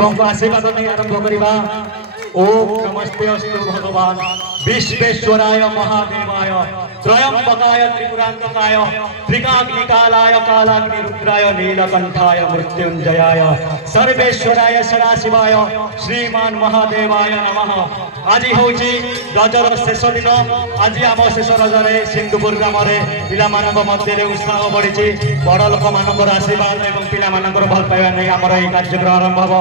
आशीर्वाद नहीं आरंभ करवा। ओम नमस्ते अस्तु भगवान विश्वेश्वराय महादेवाय त्रयंबकाय त्रिपुरांतकाय त्रिकाग्निकालाय कालाग्निरुद्राय नीलकंठाय मृत्युंजयाय सर्वेश्वराय सदाशिवाय श्रीमान महादेवाय नमः। आज हूँ रजर शेष दिन। आज आम शेष रजरे सिंधुपुर ग्राम पिला मध्य उत्साह बढ़ी बड़ लोक मान आशीर्वाद और पिला भल पाइबा नहीं आमर यह कार्यक्रम आरंभ हम।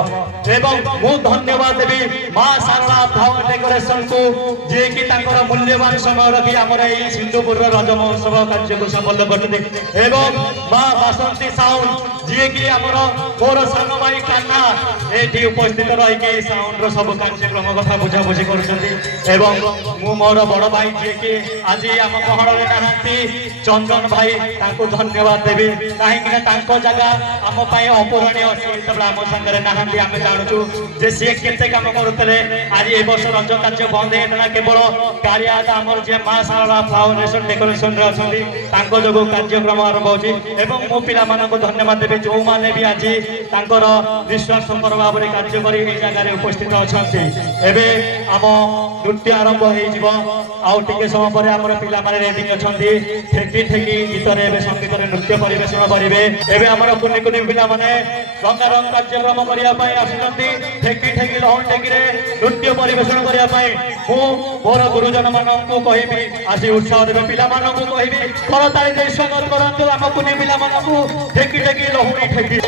मु धन्यवाद देवी माँ सारला फ्लावर डेकोरेशन को जी की मूल्यवान समय रखी आमर यही सिंधुपुर रज महोत्सव कार्य को सफल करते। माँ बासंती साउंड जी की आमर मोर सान भाई कान्हा ये उपस्थित रही साउंड सब कार्यक्रम कथा बुझाबुझी कर मोर बड़ भाई जी की आज आम गहल नहांती चंदन भाई धन्यवाद देवी कहीं जगह आम अपूरणीय सी आम सागर नहांती आम जानूँ जे सी के कम करुले। आज ए वर्ष रज कार्य बंद होता केवल कार्याद आमर जी माँ सारला फ्लावर डेकोरेशन अच्छा जो कार्यक्रम आरंभ हो पिला धन्यवाद देवी जो मैंने भी आज निस्वार्थपर भाव में कार्य कर जगह उपस्थित अच्छा। एवं आम नृत्य आरंभ होटे समय पर आम पाने रेडी अच्छा ठेकी ठेकी गीतर संगीत नृत्य परिवेशन करेंगे। एवं आम कुनि कुनि पिला रंगारंग कार्यक्रम करने आसुँच ठेकी ठेकी लहन टेकी नृत्य परिवेशन करने मोर गुरुजन मानक कहबी आसी उत्साह देवे पिला कहबी करताली स्वागत करूँ आम कुनि पिला ठेकी ठेकी लहुणी ठेकी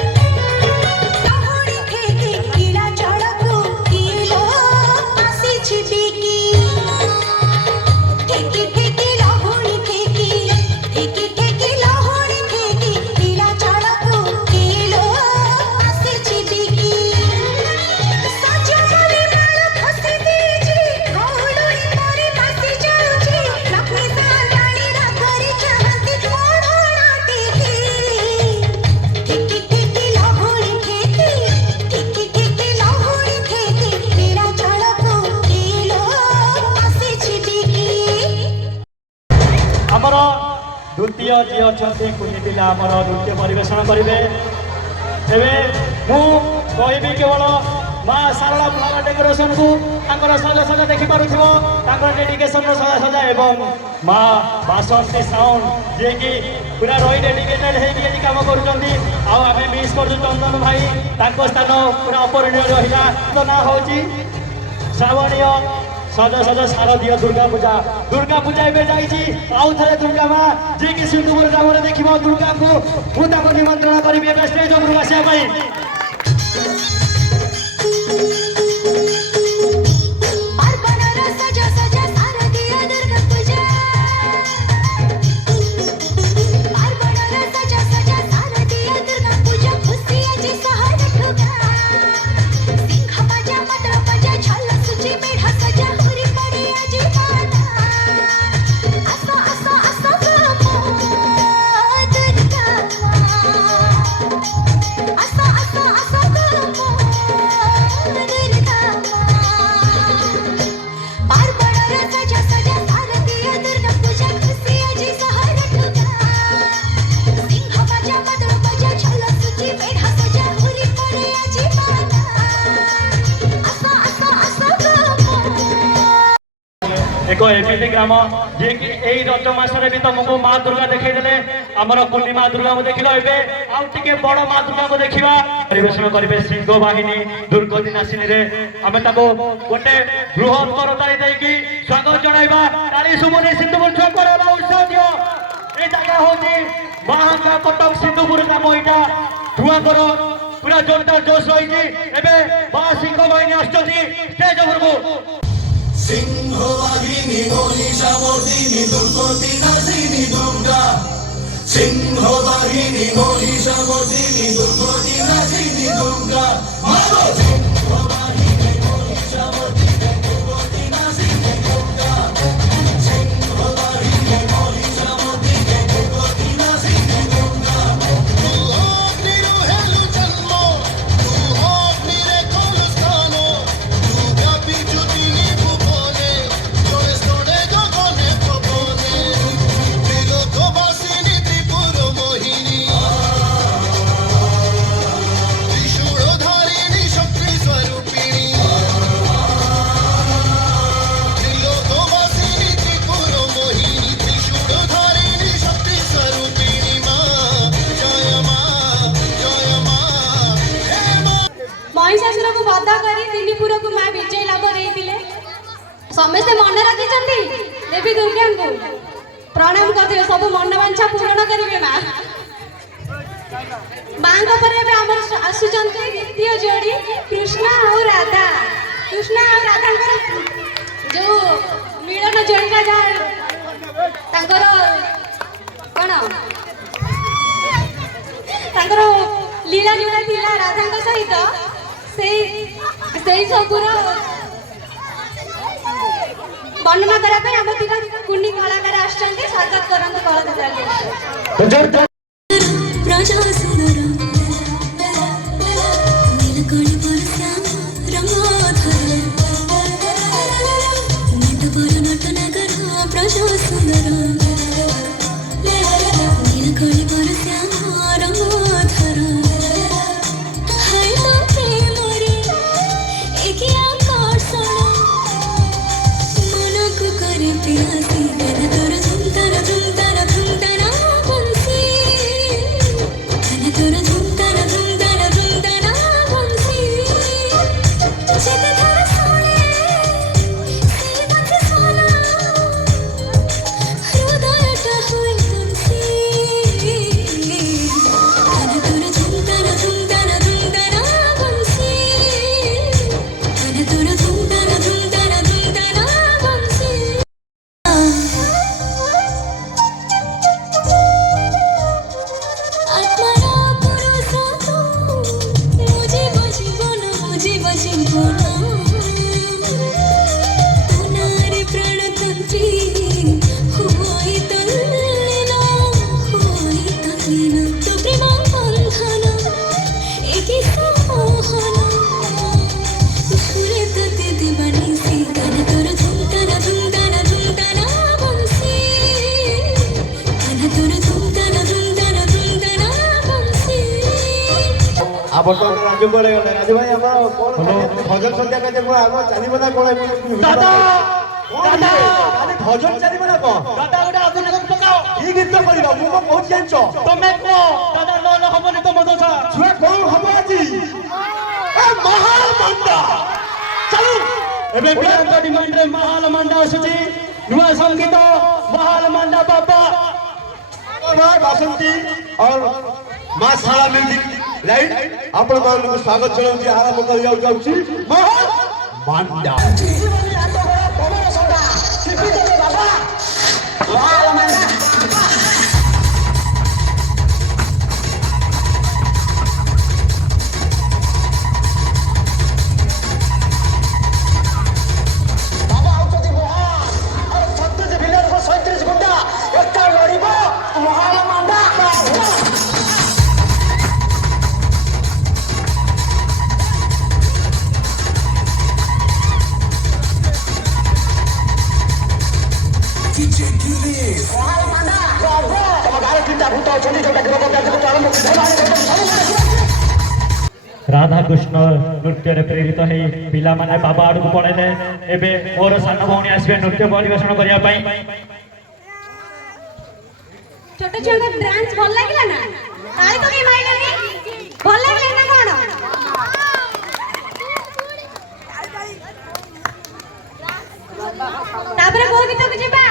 द्वितीय जी अच्छा कुनि पिला नृत्य परिवेशन करेंगे। कहबी केवल माँ सारला फ्लावर डेकोरेशन को सजा सजा देखिपुर डेडिकेशन सजा एवं माँ बासंती साउंड जी की पूरा रही डेडिकेटेड हो कम कर मिस कर चंदन भाई स्थान पूरा अपरणीय रहा ना हूँ श्रावणीय सज सज शारदीय दुर्गा पूजा एवं जाऊ थे दुर्गा माँ जी की सिंधुपुर ग्राम में देख दुर्गा को मुझे निमंत्रण करी स्टेज उपरକୁ आसिया एक एमती ग्राम जी की यही रज मसरे भी तुमको माँ दुर्गा देखते आमर कुली माँ दुर्गा को देख टे बड़ माँ दुर्गा को देखा परिवेशन करेंगे सिंह बाहिनी दुर्गति नाशिनी आम गोटे बृहत करताली देकी स्वागत जनवा काली सुमुनी सिंधुपुर छुआ उत्साह दियो। ये जगह हूँ महांगा कटक सिंधुपुर ग्राम यहाँ छुआर पूरा जोरदार जोश रही माँ सिंह बाहिनी आस्टेज उपरको सिंहवाहिनी महिषामर्दिनी दुर्गति नाशिनी दुर्गा सिंहवाहिनी महिषामर्दिनी दुर्गति नाशिनी दुर्गा मारो सिंहवाहिनी महिषामर्दिनी दुर्गति नाशिनी दुर्गा सिंहवाहिनी महिषामर्दिनी दुर्गति नाशिनी दुर्गा महिषासुर को बध करी दिल्लीपुर को माँ विजय लाभ देते समस्ते मन रखी देवी दुर्गा को प्रणाम करते सब मनोवांछा पूरण करेंगे माँ माँ आसुंच द्वितीय जोड़ी कृष्ण और राधा कृष्ण और राधा जो मिलन जोड़ीटा जहाँ कौन लीला जोड़ा थिला राधा सहित से सबूर वर्णना करने आम तीन कुंडी कलाकार आसछन्ति स्वागत करंतु कलाकार राजू भाई भजन संध्या आग चलो ना कौन दादा दादा भजन चलो ना कौन दादा गोटे आधुनिक पकाओ ये गीत पढ़ा मुझे बहुत जान तुम्हें कह दादा न हबनी तुम दशा छुआ कौन हम आज महामंडा चलो एबे बिरांत डिमांड रे महामंडा आसुची नुआ संगीत महामंडा बाबा बासंती और मां साला म्यूजिक राइट आपण को स्वागत चलाउची आरंभ कर जाउची महामंडा राधा कृष्ण नृत्य प्रेरित है पिला माने बाबा आड़ को पड़े एबे मोर सान भौणी आसबे नृत्य परिवेषण करिया पई छोटे छोटे डांस भल लागला ना ताई तो के माइलानी भल लागला ना कोन तापरे को गीत को जेबा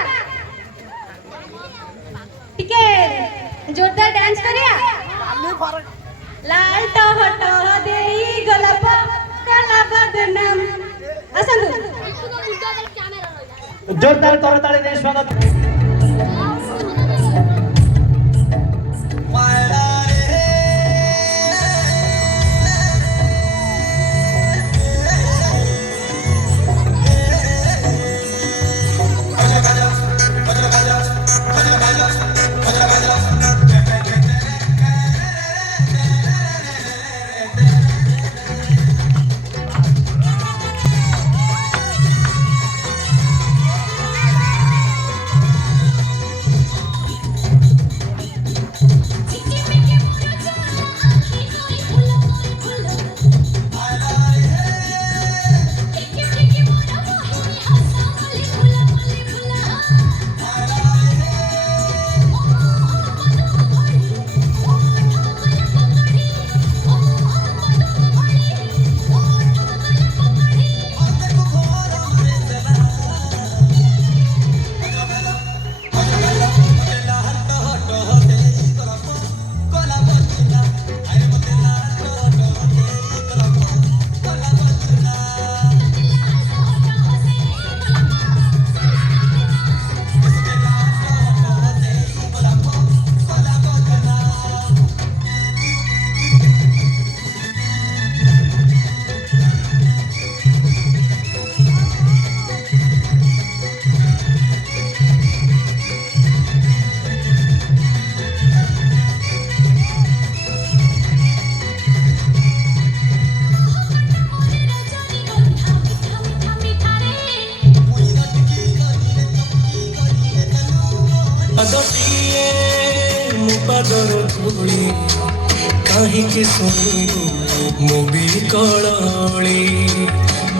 टिके जोरदार डांस करिया लाल टह टह देई गलप कला बदनाम असंतु जोरदार करताली दे स्वागत ପାଦଟିଏ ମୋ ପାଦର ଧୂଳି କାହିଁକି ଶୁଣିବୁ ମୋ ବିକଳଳି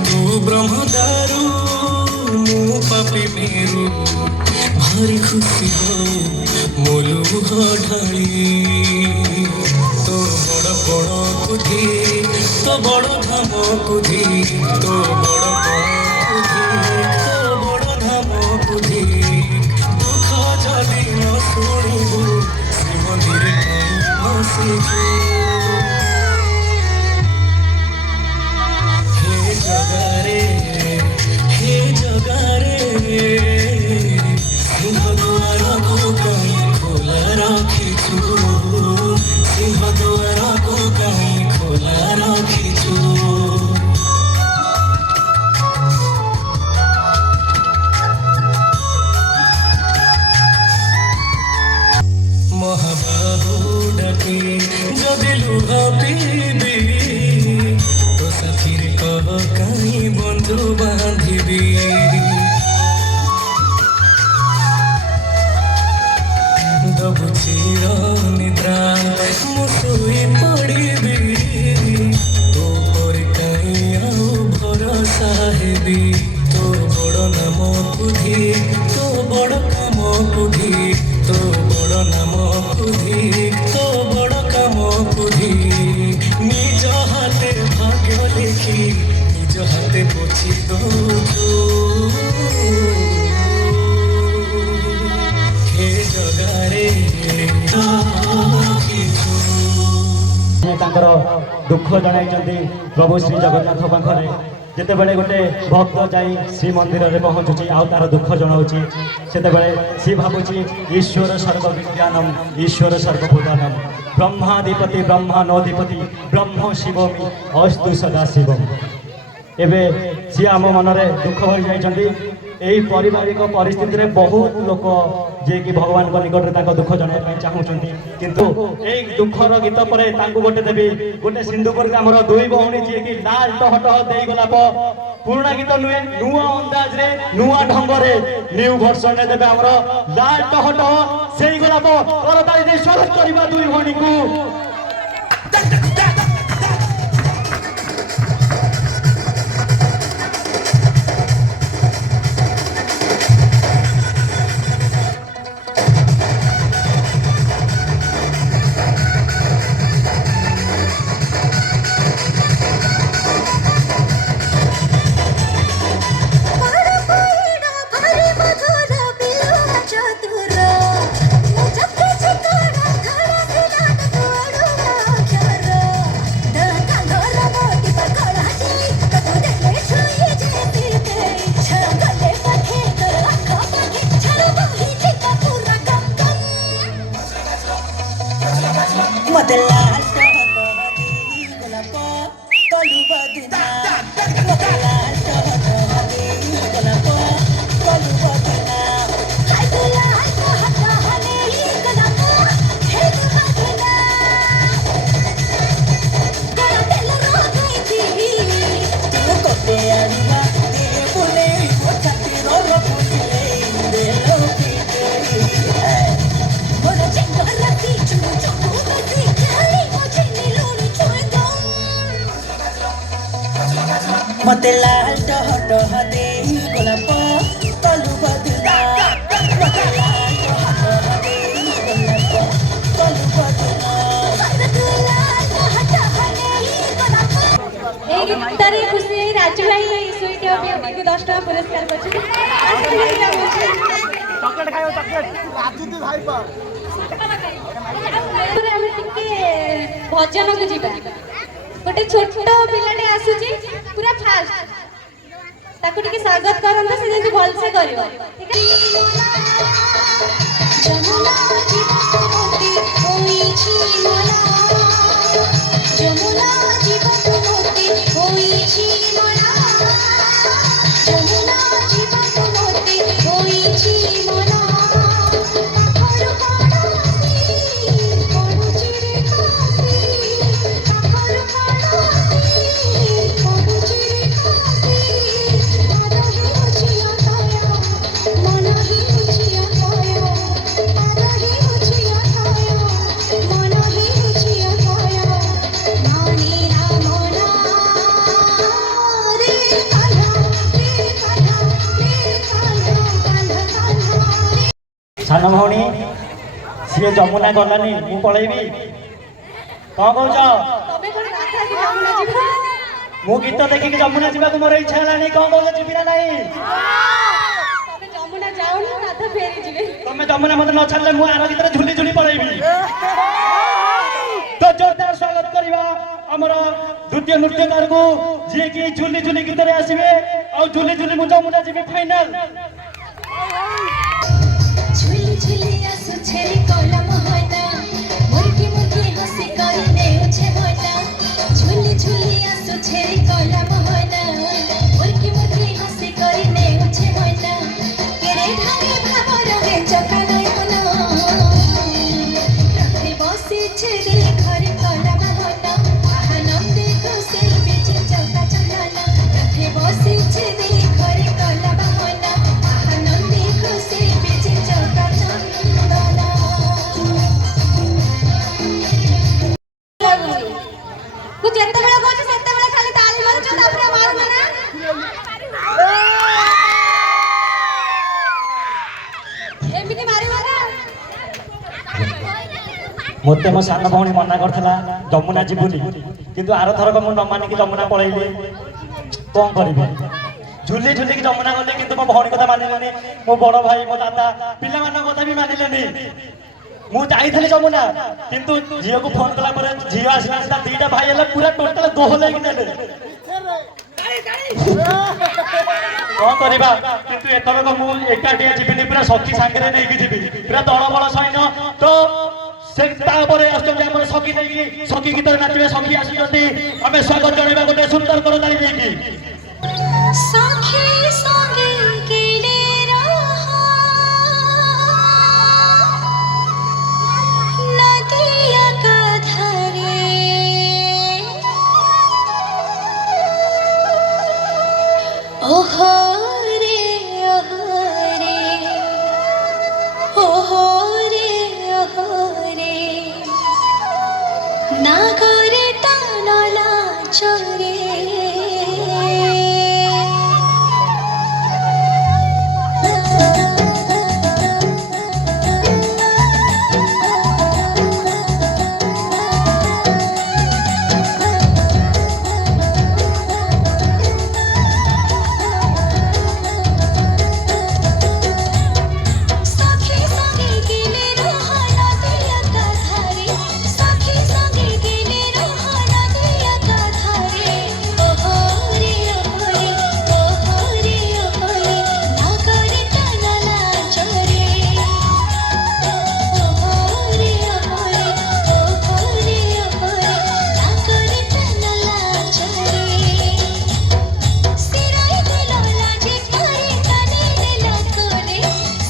ତୁ ବ୍ରହ୍ମଦାରୁ ମୁଁ ପାପି ମେରୁ ଭାରି ଖୁସି ହଉ ମୋ ଲୁହ ଢାଳି ତୋ ବଡ଼ ବଡ଼ ବୁଦ୍ଧି ତୋ ବଡ଼ ଧାମ ବୁଦ୍ଧି ତୋ ବଡ଼ ଧାମ ବୁଦ୍ଧି ଦୁଃଖ ଯଦି ନ ଶୁଣିବୁ ଶ୍ରୀମନ୍ଦିରେ ବସିଛୁ हे ଜଗାରେ ସିଂହ ଦୁଆରକୁ କାହିଁ ଖୋଲା ରଖିଛୁ ସିଂହ ଦୁଆରକୁ କାହିଁ ଖୋଲା ରଖିଛୁ ମହାବାହୁ ଡାକି ଯଦି ଲୁହ ପିଇବି ତୋ ସାଥିରେ କହ କାହିଁ ବନ୍ଧୁ ବାନ୍ଧିବି ଦବୁ ଚିର ନିଦ୍ରା ମୁଁ ଶୋଇ ପଡ଼ିବି ତୋ ପରେ କାହିଁ ଆଉ ଭରସା ହେବି ତୋ ବଡ଼ ନାମ ବୁଦ୍ଧି ତୋ ବଡ଼ କାମ ବୁଦ୍ଧି ତୋ ବଡ଼ ନାମ ବୁଦ୍ଧି ତୋ ବଡ଼ କାମ ବୁଦ୍ଧି ନିଜ ହାତେ ଭାଗ୍ୟ ଲେଖି ନିଜ ହାତେ ପୋଛି ଦଉଛୁ ହେ ଜଗାରେ ରଖିଛୁ ତାଙ୍କର ଦୁଃଖ ଜଣାଇଛନ୍ତି ପ୍ରଭୁ ଶ୍ରୀ ଜଗନ୍ନାଥ ପାଖରେ ଯେତେବେଳେ ଗୋଟେ ଭକ୍ତ ଯାଇ ଶ୍ରୀମନ୍ଦିରରେ ପହଞ୍ଚୁଛି ଆଉ ତାର ଦୁଃଖ ଜଣାଉଛି ସେତେବେଳେ ସିଏ ଭାବୁଛି ଈଶ୍ୱର ସର୍ବ ବିଜ୍ଞାନମ୍ ଈଶ୍ୱର ସର୍ବଭୂତାନମ୍ ବ୍ରହ୍ମାଧିପତି ବ୍ରହ୍ମାନୋଧିପତି ବ୍ରହ୍ମ ଶିବମି ଅସ୍ତୁ ସଦା ଶିବମ୍ ଏବେ ସିଏ ଆମ ମନରେ ଦୁଃଖ ଭରି ଯାଇଛନ୍ତି ଏହି ପାରିବାରିକ ପରିସ୍ଥିତିରେ ବହୁତ ଲୋକ ଯିଏକି ଭଗବାନଙ୍କ ନିକଟରେ ତାଙ୍କ ଦୁଃଖ ଜଣାଇବା ପାଇଁ ଚାହୁଁଛନ୍ତି କିନ୍ତୁ ଏଇ ଦୁଃଖର ଗୀତ ପରେ ତାଙ୍କୁ ଗୋଟେ ଦେବି ଗୋଟେ ସିନ୍ଧୁପୁରରେ ଆମର ଦୁଇ ଭଉଣୀ ଯିଏକି ଲାଲ ଟହ ଟହ ଦେଇଗଲା ପୁରୁଣା ଗୀତ ନୁହେଁ ନୂଆ ଅନ୍ଦାଜରେ ନୂଆ ଢଙ୍ଗରେ ନ୍ୟୁ ଭର୍ସନରେ ଦେବେ ଆମର ଲାଲ ଟହ ଟହ ସେଇ ଗୋଲାପ କରତାଳି ଦେଇ ସ୍ୱାଗତ କରିବା ଦୁଇ ଭଉଣୀଙ୍କୁ मते लाल टह टह दे गोलाप तलु बदला मते लाल टह टह दे गोलाप तलु बदला এই গীতরে খুশি এই রাজু ভাই সুইট অফ বিউটি 10 টাকা পুরস্কার করছেন চকলেট খাইও চকলেট রাজু দি ভাই পা আমি টিকে ভজনକୁ ଯିବା ଗୋଟେ ଛୋଟ ପିଲାଟେ ଆସୁଛି ପୁରା ଫାଷ୍ଟ ତାକୁ ଟିକେ ସ୍ୱାଗତ କରନ୍ତୁ ସେ ଯେମିତି ଭଲସେ କରିବ ଠିକ ଅଛି ଯମୁନା ଜୀବନତି ହୋଇଛି ମଲା ଯମୁନା ଜୀବନତି ହୋଇଛି ମଲା ଯମୁନା ଜୀବନତି ହୋଇଛି ମଲା ସାନ ଭଉଣୀ ସିଏ ଯମୁନା ଗଲାନି ମୁଁ ପଳେଇବି କଣ କହୁଛ? ତମେ କଣ ରାଧା କି ଯମୁନା ଯିବ? ମୁଁ ଗୀତ ଦେଖିକି ଯମୁନା ଯିବାକୁ ମୋର ଇଚ୍ଛା ହେଲାନି କଣ କହୁଛ ଯିବି ନା ନାହିଁ? ତମେ ଯମୁନା ଯାଉନି ରାଧା ଫେରି ଯିବେ। ତମେ ଯମୁନା ମତେ ନ ଛାଡ଼ିଲେ ମୁଁ ଆର ଗୀତରେ ଝୁଲି ଝୁଲି ପଳେଇବି। ତ ଜୋରଦାର ସ୍ୱାଗତ କରିବା ଆମର ଦ୍ୱିତୀୟ ନୃତ୍ୟକାରକୁ ଯିଏକି ଝୁଲି ଝୁଲି ଗୀତରେ ଆସିବେ ଆଉ ଝୁଲି ଝୁଲି ମୁଁ ଯମୁନା ଯିବି ଫାଇନାଲ। झूली झूली आसु छेरी कोला मोहना मुर्गी मुर्गी हंसी करने उछे मोना झूली झूली आसु छेरी कोला मोहना मुर्गी मुर्गी हंसी करने उछे मोना केरे ढागे भावर वे चका नयना रखे बसी छेरी घरे कोला मोहना आनंदे खुशी बिच चौका चंदना रखे बसी छेरी घरे कोला मोहना आनंदे खुशी बिच चौका चंदना ମୁଁ ଯେତେବେଳେ କହୁଛି ସେତେବେଳେ ଖାଲି ତାଳି ମାରୁଛ ତାପରେ ମାରୁନ ନା। ଏମିତି ମାରିବ ନା। ମୋତେ ମୋ ସାନ ଭଉଣୀ ମନା କରିଥିଲା ଯମୁନା ଯିବୁନି କିନ୍ତୁ ଆର ଥରକ ମୁଁ ନ ମାନିକି ଯମୁନା ପଳେଇଲି କଣ କରିବି ଝୁଲି ଝୁଲିକି ଯମୁନା ଗଲି କିନ୍ତୁ ମୋ ଭଉଣୀ କଥା ମାନିଲେନି ମୋ ବଡ଼ ଭାଇ ମୋ ଦାଦା ପିଲାମାନଙ୍କ କଥା ବି ମାନିଲେନି। ମୁଁ ଯାଇଥିଲି ଯମୁନା କିନ୍ତୁ ଝିଅକୁ ଫୋନ କଲା ପରେ ଝିଅ ଆସିଲା ତା ଦିଟା ଭାଇ ହେଲେ ପୁରା ଟୋଟାଲ ଦୋହଲେଇକି ନେଲେ କଣ କରିବା କିନ୍ତୁ ଏଥରକ ମୁଁ ଏକାଠିଆ ଯିବିନି ପୁରା ସଖୀ ସାଙ୍ଗରେ ନେଇକି ଯିବି ପୁରା ଦଳ ବଳ ସୈନ୍ୟ ତ ସେ ତାପରେ ଆସୁଛନ୍ତି ଆମର ସଖୀ ନେଇକି ସଖୀ ଗୀତରେ ନାଚିବେ ସଖୀ ଆସୁଛନ୍ତି ଆମେ ସ୍ୱାଗତ ଜଣାଇବା ଗୋଟେ ସୁନ୍ଦର କରତାଳି ଦେଇକି। सखी संगे केले रहा नदिया का धारे ओहो रे ओहो रे ओहो रे ओहो रे नागरे टानला चोरे सखी संगे गेले रहा नदिया का धारे सखी संगे गेले रहा नदिया का धारे ओहो रे ओहो रे ओहो रे ओहो रे नागरे टानला चोरे ओहो रे ओहो रे ओहो रे ओहो रे नागरे टानला चोरे सिराई दिलोला जे करे तने दिला कोरे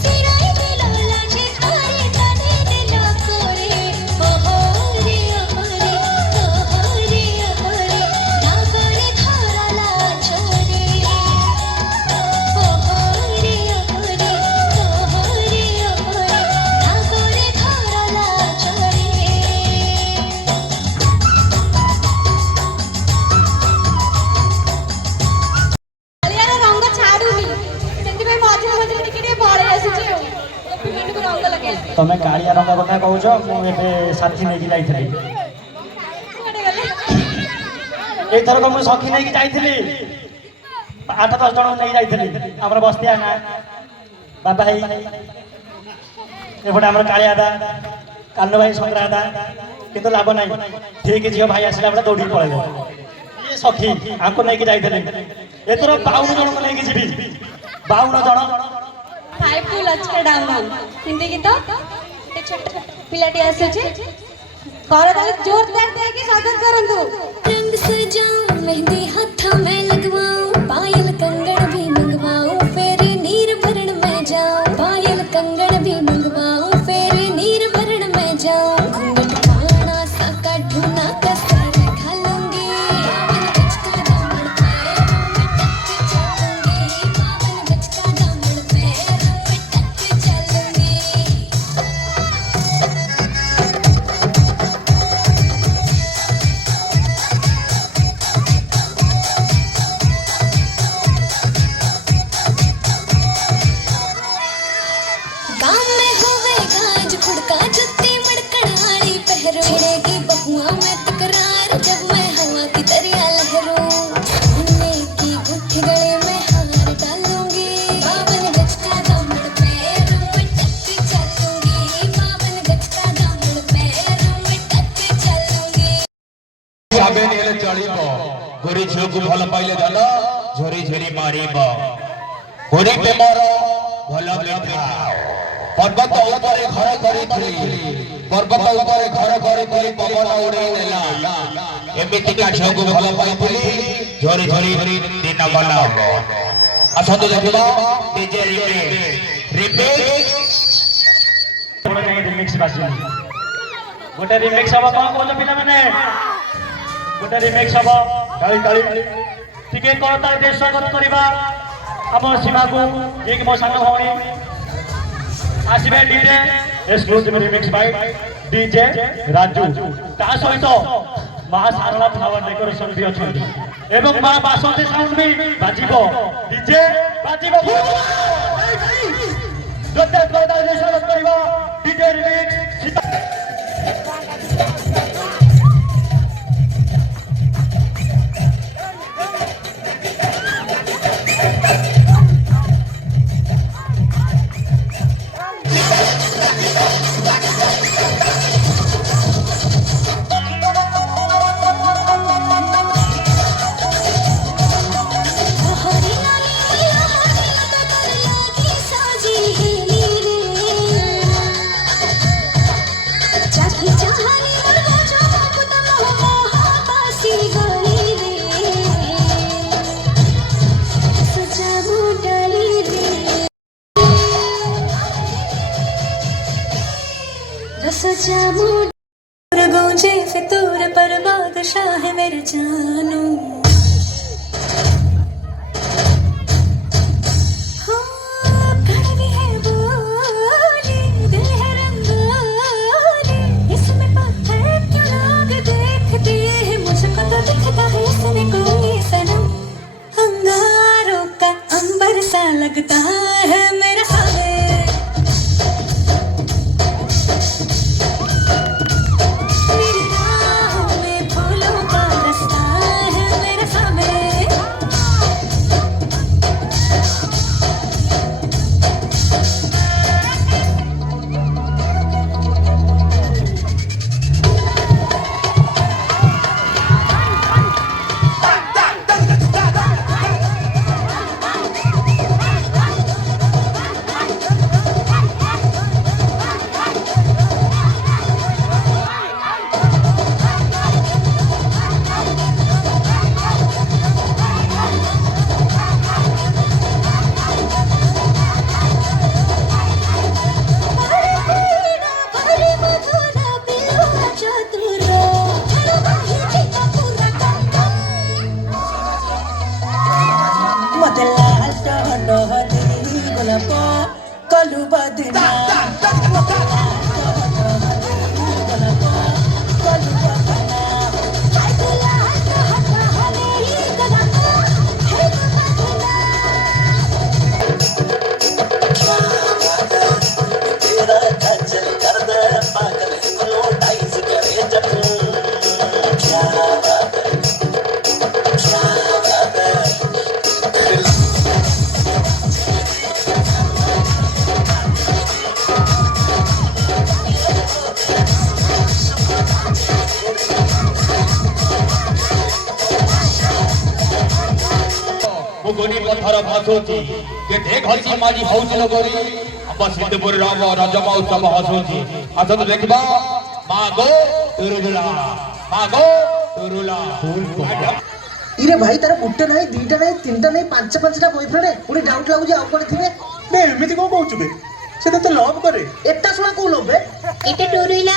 सिराई दिलोला जे करे तने दिला कोरे ओहो रे ओहो रे ओहो रे ओहो रे नागरे धरला चोरे ओहो रे ओहो रे ओहो रे ओहो रे नागरे धरला चोरे କାଳିଆର ରଙ୍ଗ ଛାଡୁନି ସେଥିପାଇଁ ମଝିରେ ମଝିରେ ଟିକେ ଟିକେ ପଳେଇ ଆସୁଛି ଆଉ ଗୋପୀମାନଙ୍କୁ ରଙ୍ଗ ଲଗେଇବା ତମେ କାଳିଆ ରଙ୍ଗ କଥା କହୁଛ ମୁଁ ଏବେ ସାଥୀ ନେଇକି ଯାଇଥିଲି କୁଆଡେ ଗଲେ ଏଇଥରକ ମୁଁ ସଖୀ ନେଇକି ଯାଇଥିଲି 8-10 ଜଣ ନେଇକି ଯାଇଥିଲି ଆମର ବସ୍ତିଆ ଗାଁ ବାବା ଭାଇ ଏପଟେ ଆମର କାଳିଆ ଦା କାନୁ ଭାଇ ସଂଗ୍ରାମ ଦା କିନ୍ତୁ ଲାଭ ନାହିଁ ଠିକ ଝିଅ ଭାଇ ଆସିଲା ବେଳେ ଦୌଡ଼ିକି ପଳେଇବ ଇଏ ସଖୀ ଆଙ୍କୁ ନେଇକି ଯାଇଥିଲି ଏଥର 52 ଜଣଙ୍କୁ ନେଇକି ଯିବି 52 ଜଣ 5 to ଲଚକା ଡାଉନ ହିନ୍ଦୀ ଗୀତ ଗୋଟେ ଛୋଟ ପିଲାଟି ଆସୁଛି କରତାଳି ଜୋରଦାର ଦେଇକି ସ୍ୱାଗତ କରନ୍ତୁ। रंग सजाऊं मेहंदी हाथों में लगवाऊं पायल कंगन भी मंगवाऊं फिर नीर भरण में जाऊं पायल कंगन भी मंगवाऊं फिर नीर भरण में जाऊं घूंघट पाना साका ढूंढना कसर खा लूंगी बावन गज का दामन पैरों में टक चलूंगी बावन गज का दामन पैरों में टक चलूंगी झील को भल पाइले धन झरी झरी मारिब गोरी प्रेमर भल मिठा पर्वत ऊपर घर करी पर्वत ऊपर घर करी पवन उड़े देला एमिति का झील को भल पाइली झरी झरी दिन गला असंतो देखिबा डीजे रिमिक्स रिमिक्स बाजी गोटे रिमिक्स हबो कोन कोन पिला माने गोटे रिमिक्स हबो काली काली टिके करता देश स्वागत करबा हम सीमा को एक मो संग भौणी आसीबे DJ exclusive remix by DJ Raju ता सहित महा सारला फ्लावर डेकोरेशन भी अछि एवं महा बासंती साउंड भी बाजिबो डीजे बाजिबो जोरदार करता देश स्वागत करबा डीजे रिमिक्स गूंजे फितूर पर बादशाह है मेरे जानू कड़वी है बोली दिल है रंगोली इसमें पत्थर क्यों लोग देखते हैं मुझको तो दिखता है इसमें कोई सनम अंगारों का अंबर सा लगता है मेरा कलू बदना गोनी पत्थर भासुची केते घरची माजी हौचल गोरी हम सिद्धपुर राम रज महोत्सव हसुची असत देखबा मागो तुरुला इरे भाई तार गुटे नहीं दीटा नहीं तीनटा नहीं पांच पांचटा बॉयफ्रेंड पुणी डाउट लागु जे आउ कोन थिबे बे एमिति को कहउछु बे से तो लव करे एटा सुना को लो बे इटे टुरुला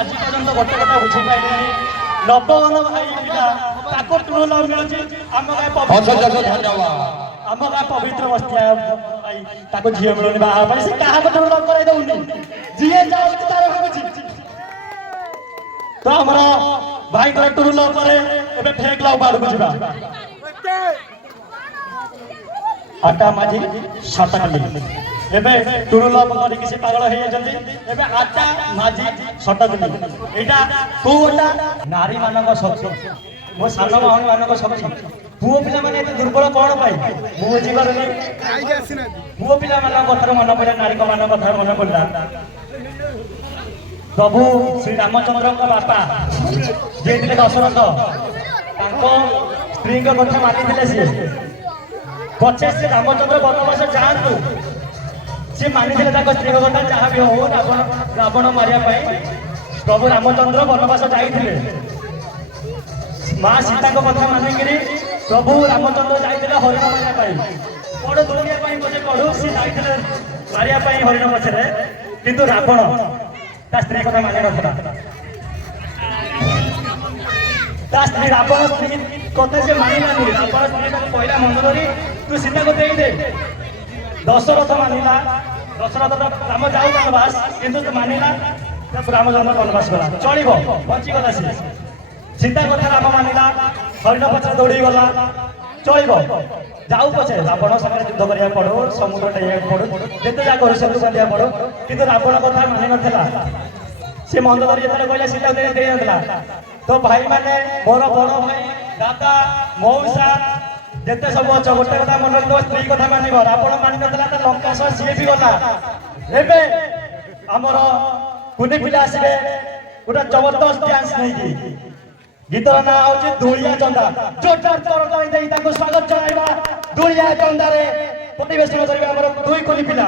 ଆଜି ପର୍ଯ୍ୟନ୍ତ ଗୋଟେ କଥା ବୁଝିପାରିଲିନି ନବଘନ ଭାଇ ପିଲା ତାକୁ ଟୁରୁ ଲଭ୍ ମିଳୁଛି ଆମ ଗାଁ ଧନ୍ୟବାଦ। ଆମ ଗାଁ ପବିତ୍ର ବସ୍ତିଆ ଭାଇ ତାକୁ ଝିଅ ମିଳୁନି ବାହା ପାଇଁ ସେ କାହାକୁ ଟୁରୁ ଲଭ୍ କରାଇ ଦଉନି ଯିଏ ଯାଉଛି ତାର ଭାବୁଛି ତ ଆମର ଭାଇଙ୍କର ଟୁରୁ ଲଭ୍ ପରେ ଏବେ ଫେକ୍ ଲଭ୍ ଆଡକୁ ଯିବା ଆଟା ମାଝି ସତକଲି ଏବେ ଟୁରୁ ଲଭ୍ କରିକି ସେ ପାଗଳ ହେଇଯାଇଛନ୍ତି ଏବେ ଆଟା ମାଝି ସତକଲି ଏଇଟା କୋଉ ଗୋଟା ନାରୀ ମାନଙ୍କ ଶକ୍ତି ମୋ ସାନ ଭଉଣୀ ମାନଙ୍କ ଶକ୍ତି ପୁଅ ପିଲାମାନେ ଏତେ ଦୁର୍ବଳ କଣ ପାଇଁ ମୁଁ ବୁଝିପାରୁନି ପୁଅ ପିଲାମାନଙ୍କ କଥାରେ ମନେ ପଡ଼ିଲା ନାରୀଙ୍କ ମାନଙ୍କ କଥା ମନେ ପଡ଼ିଲା ପ୍ରଭୁ ଶ୍ରୀ ରାମଚନ୍ଦ୍ରଙ୍କ ବାପା ଯିଏ ଥିଲେ ଦଶରଥ ତାଙ୍କ ସ୍ତ୍ରୀଙ୍କ କଥା ମାନିଥିଲେ ସିଏ ପଛେ ସେ ରାମଚନ୍ଦ୍ର ବନବାସ ଯାଆନ୍ତୁ ସେ ମାନିଥିଲେ ତାଙ୍କ ସ୍ତ୍ରୀଙ୍କ କଥା ଯାହା ବି ହଉ ରାବଣ ମାରିବା ପାଇଁ ପ୍ରଭୁ ରାମଚନ୍ଦ୍ର ବନବାସ ଯାଇଥିଲେ ମା ସୀତାଙ୍କ କଥା ମାନିକିରି ପ୍ରଭୁ ରାମଚନ୍ଦ୍ର ଯାଇଥିଲେ ହରିଣ ମାରିବା ପାଇଁ ପଡୁ ଦୌଡ଼ିବା ପାଇଁ ବୋଧେ ପଡୁ ସେ ଯାଇଥିଲେ ମାରିବା ପାଇଁ ହରିଣ ପଛରେ କିନ୍ତୁ ରାବଣ ତା ସ୍ତ୍ରୀ କଥା ମାନି ନଥିଲା ତା ସ୍ତ୍ରୀ ରାବଣ ସ୍ତ୍ରୀ କଥା ସେ ମାନିଲାନି ରାବଣ ସ୍ତ୍ରୀ ତାକୁ କହିଲା ମଙ୍ଗଳରେ ତୁ ସୀତାକୁ ଦେଇଦେ ଦଶରଥ ମାନିଲା ଦଶରଥ ରାମ ଯାଉ ବନବାସ କିନ୍ତୁ ତୁ ମାନିଲା ରାମଚନ୍ଦ୍ର ବନବାସ ଗଲା ଚଳିବ ବଞ୍ଚିଗଲା ସିଏ ସୀତା କଥା ରାମ ମାନିଲା ହରିଣ ପଛରେ ଦୌଡ଼ି ଗଲା ଚଳିବ ଯାଉ ପଛେ ରାବଣ ସାଙ୍ଗରେ ଯୁଦ୍ଧ କରିବାକୁ ପଡୁ ସମୁଦ୍ର ଡେଇବାକୁ ପଡୁ ଯେତେ ଯାହା କରୁ ସେଠୁ ବାନ୍ଧିବାକୁ ପଡୁ କିନ୍ତୁ ରାବଣ କଥା ମାନି ନଥିଲା ସେ ମନ୍ଦ ଧରି ଯେତେବେଳେ କହିଲା ସୀତା ଦେଇନଥିଲା ତ ଭାଇ ମାନେ ମୋର ବଡ ଭାଇ ଦାଦା ମଉସା ଯେତେ ସବୁ ଅଛ ଗୋଟେ କଥା ମନେ ରଖିବ ସ୍ତ୍ରୀ କଥା ମାନିବ ରାବଣ ମାନି ନଥିଲା ତା ଲଙ୍କା ସହ ସିଏ ବି ଗଲା ଏବେ ଆମର କୁନି ପିଲା ଆସିବେ ଗୋଟେ ଜବରଦସ୍ତ ଡ୍ୟାନ୍ସ ନେଇକି ଗୀତର ନାଁ ହଉଛି ଧୂଳିଆ ଚନ୍ଦା ଜୋରଦାର କରତାଳି ଦେଇ ତାଙ୍କୁ ସ୍ୱାଗତ ଜଣାଇବା ଧୂଳିଆ ଚନ୍ଦାରେ ପରିବେଷଣ କରିବେ ଆମର ଦୁଇ କୁନି ପିଲା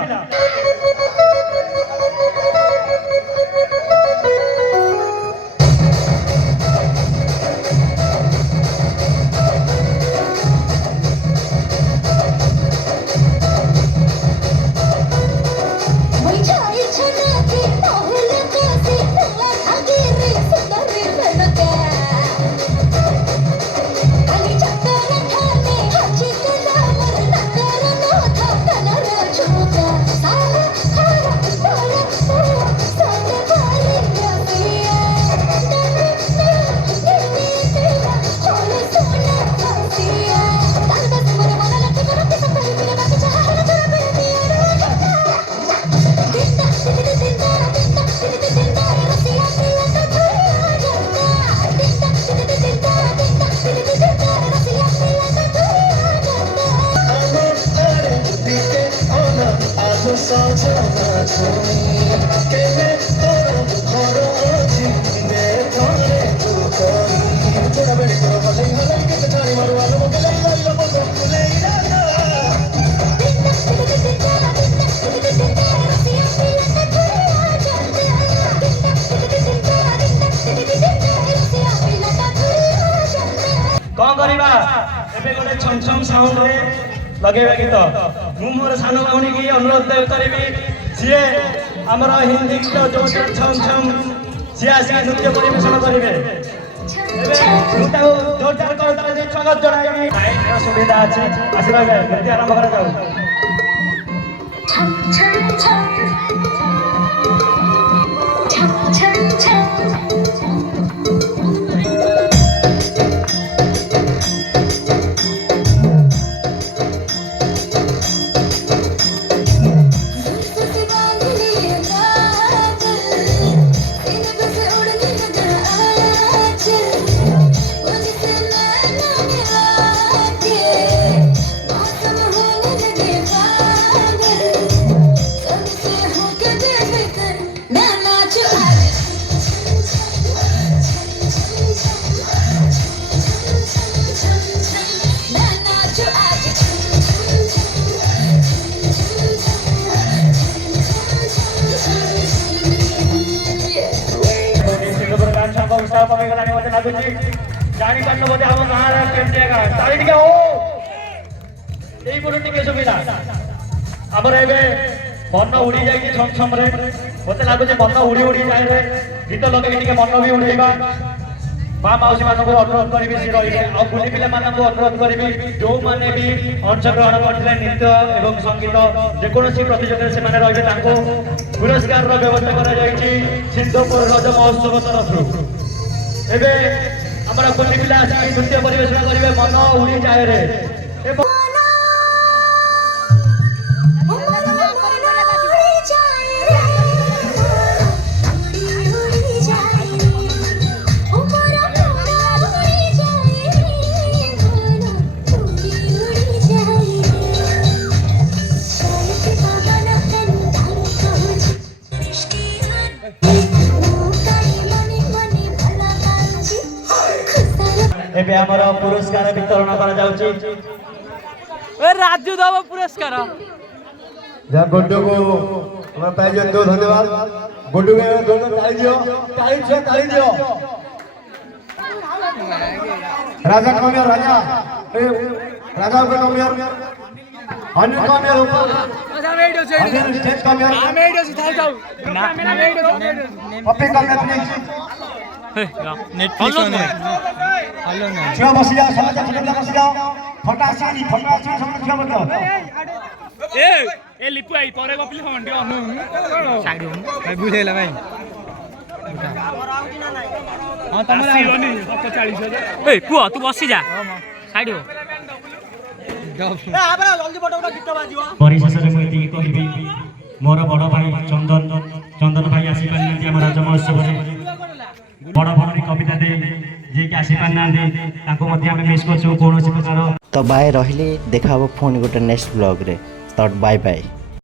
कौन करिबा एबे गोटे छम छम साउंड रे लगेबा गीत मु मोर सान भौणी की अनुरोध करिबी सिए हमर हिंदी गीत जो छम छम सिए आसी नृत्य परिवेषण करिवे एबे ताऊ जोरदार करता जे स्वागत जणाइबी लाइन सुविधा अछि आसीबा नृत्य आरंभ करा जाऊ छम छम छम छम छम छम जानी पार्लो बोधे हम गाँव केमती ताली टिके हो यही पुरो टिके सुविधा आमर ए बन उड़ी जाए छम छम ମତେ ଲାଗୁଛି ମନ ଉଡ଼ି ଉଡ଼ି ଯାଏ ଗୀତ ଲଗେଇକି ଟିକେ ମନ ବି ଉଡ଼େଇବା ମା ମାଉସୀ ମାନଙ୍କୁ ଅନୁରୋଧ କରିବି ସେ ରହିବେ ଆଉ କୁନି ପିଲାମାନଙ୍କୁ ଅନୁରୋଧ କରିବି ଯୋଉମାନେ ବି ଅଂଶଗ୍ରହଣ କରିଥିଲେ ନୃତ୍ୟ ଏବଂ ସଙ୍ଗୀତ ଯେକୌଣସି ପ୍ରତିଯୋଗିତାରେ ସେମାନେ ରହିବେ ତାଙ୍କୁ ପୁରସ୍କାରର ବ୍ୟବସ୍ଥା କରାଯାଇଛି ସିଦ୍ଧପୁର ରଜ ମହୋତ୍ସବ ତରଫରୁ। ଏବେ ଆମର କୁନି ପିଲା ଆସିକି ନୃତ୍ୟ ପରିବେଷଣ କରିବେ ମନ ଉଡ଼ି ଯାଏରେ ଏବଂ ଏବେ ଆମର ପୁରସ୍କାର ବିତରଣ କରାଯାଉଛି। ରାଜୁ ଦବ ପୁରସ୍କାର। ଯାହା ଗୋଟକୁ ଆମର ପାଇଛନ୍ତି ଧନ୍ୟବାଦ। ଗୋଟକୁ ତାଳି ଦିଅ ତାଳି ଦିଅ। ରାଜା କମିୟର ରାଜା ରାଜା ଉପରେ କମିୟର ଅନ୍ୟ କମିୟର ଉପରେ ସ୍ଟେଜ କମିୟର ପପି କମିୟର ପ୍ଲିଜ ଝିଅ ବସିଯାଅ ସମସ୍ତେ ଠିକ ବସିଯାଅ ଫଟୋ ଆସିବନି ସମସ୍ତେ ଝିଅ ବସିଯାଅ ଏ ଲିପୁ ଆଇ ପରେ ଗପିଲି ହଁ ଟିକେ ଅନୁ ସାଇଡ ହୋ ଭାଇ ବୁଝେଇଲା ଭାଇ ହଁ ତମର ଆସିବନି 740,000 ଏ ପୁଅ ତୁ ବସି ଯା ସାଇଡ ହୋ ପରିଶେଷରେ ମୁଁ ଏତିକି କହିବି ମୋର ବଡ଼ ଭାଇ ଚନ୍ଦନ ଭାଇ ଆସିପାରିନାହାନ୍ତି ଆମ ରାଜ ମହୋତ୍ସବରେ ବଡ଼ ଭଉଣୀ କବିତା ଦେଇ ଯିଏକି ଆସିପାରିନାହାନ୍ତି ତାଙ୍କୁ ମଧ୍ୟ ଆମେ ମିସ୍ କରୁଛୁ କୌଣସି ପ୍ରକାର। ତ ବାଏ ରହିଲି ଦେଖା ହେବ ପୁଣି ଗୋଟେ ନେକ୍ସଟ ବ୍ଲଗ୍ରେ ତ ବାଏ ବାଏ।